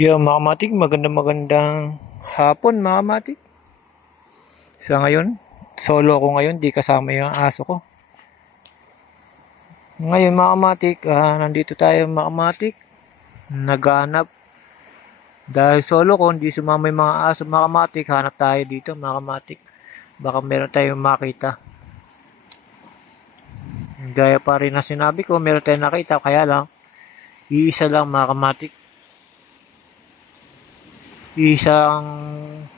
Yo mga kamatik, magandang hapon mga kamatik. Sa ngayon, solo ko ngayon, di kasama yung aso ko. Ngayon mga kamatik, nandito tayo mga kamatik, naghahanap. Dahil solo ko, hindi sumama yung mga aso mga kamatik, hanap tayo dito mga kamatik. Baka meron tayong makita. Gaya pa rin na sinabi ko, meron tayong nakita, kaya lang, iisa lang mga kamatik. Isang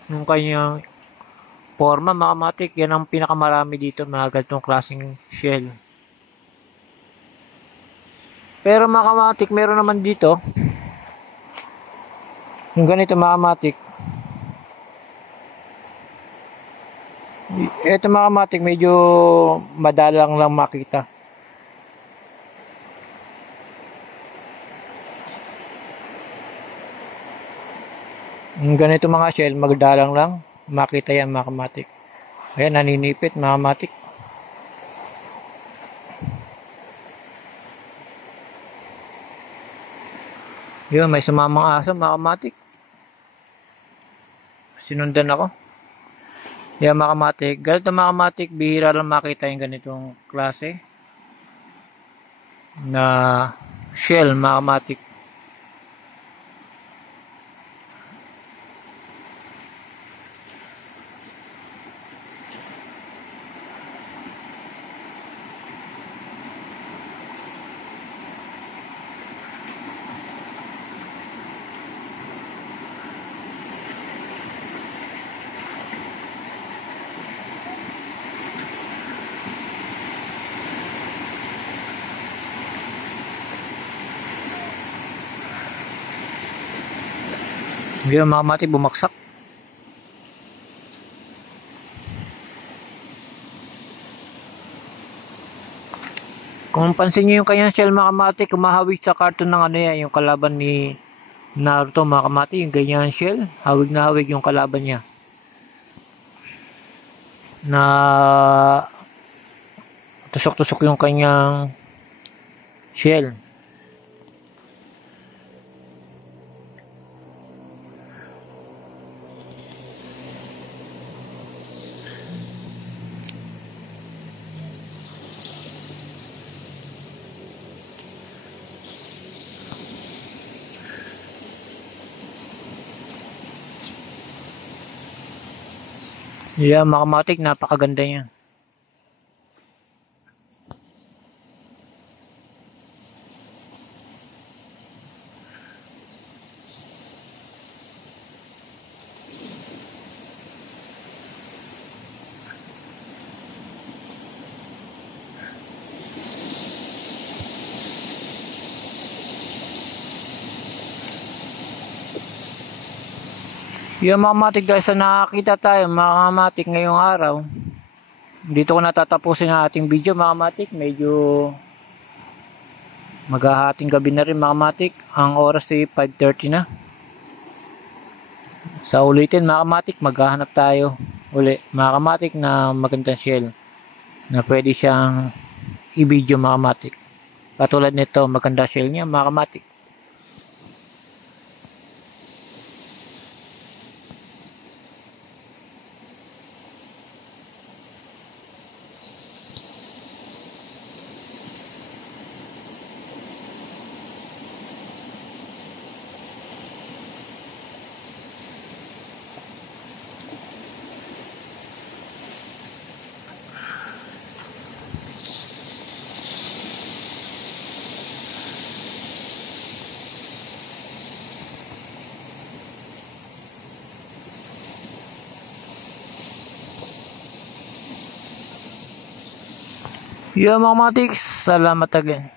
yung kanyang forma mga kamatik, yan ang pinakamarami dito mga ganitong klaseng shell. Pero mga kamatik, meron naman dito yung ganito mga kamatik. Ito mga kamatik, medyo madalang lang makita. Yung ganito mga shell, magdalang lang makita yan mga kamatik. Ayan, naninipit mga kamatik. Yun, may sumamang aso mga kamatik. Sinundan ako. Yan mga kamatik. Ganito mga kamatik, bihira lang makita yung ganitong klase na shell mga kamatik. Yun mga kamatik, bumaksak. Kung pansin nyo yung kanyang shell mga kamatik, kumahawig sa cartoon ng ano yan, yung kalaban ni Naruto mga kamatik, yung ganyan shell, hawig na hawig yung kalaban niya. Na tusok-tusok yung kanyang shell. Yeah, mga kamatik, napakaganda niya. Yung mga kamatik guys, na nakakita tayo mga kamatik ngayong araw. Dito ko natatapusin ang ating video mga kamatik. Medyo maghahating gabi na rin mga kamatik. Ang oras ay 5:30 na. Sa ulitin mga kamatik, maghahanap tayo uli mga kamatik na magandang shell na pwede siyang i-video mga kamatik. Katulad nito, maganda shell niya mga kamatik. Yeah mga kamatik, salamat again.